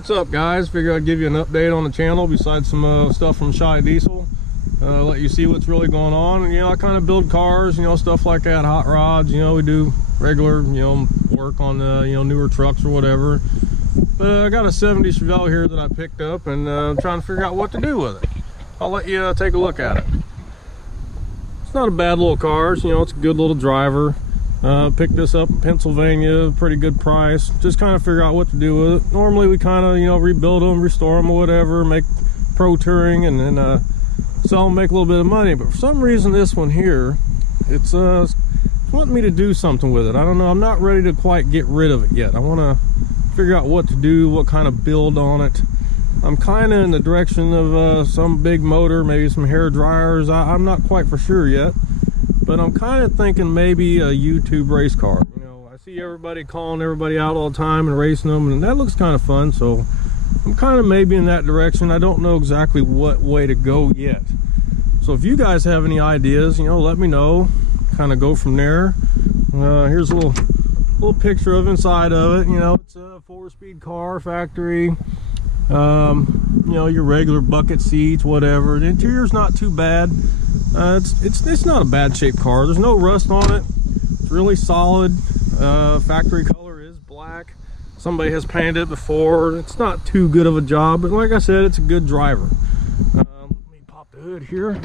What's up, guys? Figure I'd give you an update on the channel besides some stuff from Shy Diesel. Let you see what's really going on. And, I kind of build cars, stuff like that, hot rods. We do regular, work on newer trucks or whatever. But I got a 70 Chevelle here that I picked up, and I'm trying to figure out what to do with it. I'll let you take a look at it. It's not a bad little car. It's a good little driver. Picked this up in Pennsylvania, pretty good price. Just kind of figure out what to do with it. Normally we kind of, rebuild them, restore them or whatever, make pro touring, and then sell them, make a little bit of money. But for some reason this one here, it's wanting me to do something with it. I don't know, I'm not ready to quite get rid of it yet. I want to figure out what to do, what kind of build on it. I'm kind of in the direction of some big motor, maybe some hair dryers. I'm not quite for sure yet. But I'm kind of thinking maybe a YouTube race car. I see everybody calling everybody out all the time and racing them, and that looks kind of fun. So I'm kind of maybe in that direction. I don't know exactly what way to go yet. So if you guys have any ideas, let me know. Kind of go from there. Here's a little picture of inside of it. It's a 4-speed car, factory. Your regular bucket seats, whatever. The interior's not too bad. It's not a bad shaped car. There's no rust on it. It's really solid. Factory color is black. Somebody has painted it before. It's not too good of a job, but like I said, it's a good driver. Let me pop the hood here.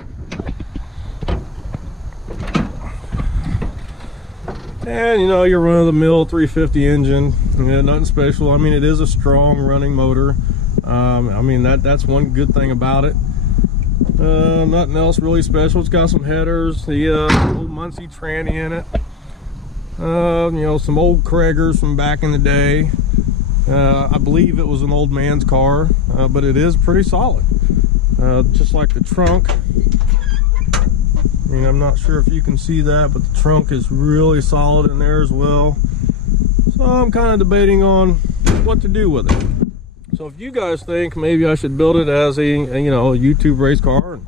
And your run-of-the-mill 350 engine. Nothing special. I mean, it is a strong running motor. That's one good thing about it. Nothing else really special. It's got some headers, the old Muncie tranny in it. Some old Kraggers from back in the day. I believe it was an old man's car, but it is pretty solid. Just like the trunk. I'm not sure if you can see that, but the trunk is really solid in there as well. So I'm kind of debating on what to do with it. So if you guys think maybe I should build it as a YouTube race car,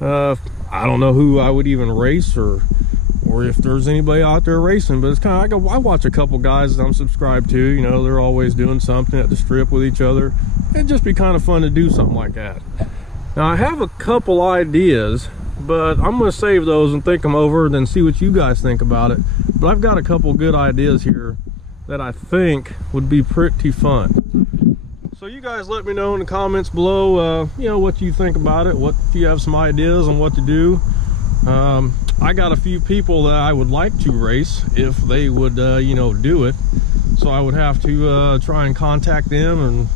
I don't know who I would even race or if there's anybody out there racing, but it's kind of like I watch a couple guys that I'm subscribed to. They're always doing something at the strip with each other. It'd just be kind of fun to do something like that. Now I have a couple ideas, but I'm going to save those and think them over, then see what you guys think about it. But I've got a couple good ideas here that I think would be pretty fun. So you guys let me know in the comments below, what you think about it, if you have some ideas on what to do. I got a few people that I would like to race if they would, do it. So I would have to try and contact them and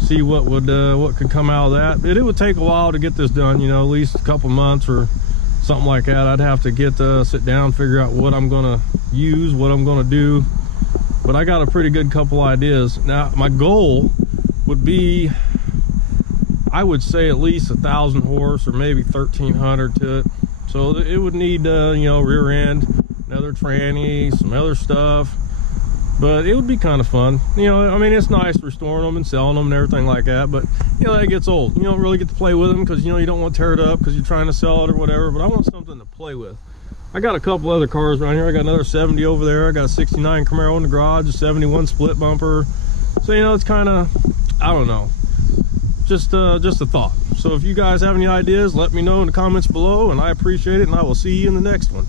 see what could come out of that. But it would take a while to get this done, at least a couple months or something like that. I'd have to sit down, figure out what I'm gonna use, what I'm gonna do. But I got a pretty good couple ideas. Now my goal would be, I would say, at least 1,000 horse or maybe 1,300 to it. So it would need rear end, another tranny, some other stuff, but it would be kind of fun. It's nice restoring them and selling them and everything like that, but that gets old. You don't really get to play with them because you don't want to tear it up because you're trying to sell it or whatever. But I want something to play with. I got a couple other cars around here. I got another 70 over there. I got a 69 Camaro in the garage, a 71 split bumper. So it's kind of, I don't know, just a thought. So if you guys have any ideas, let me know in the comments below, and I appreciate it, and I will see you in the next one.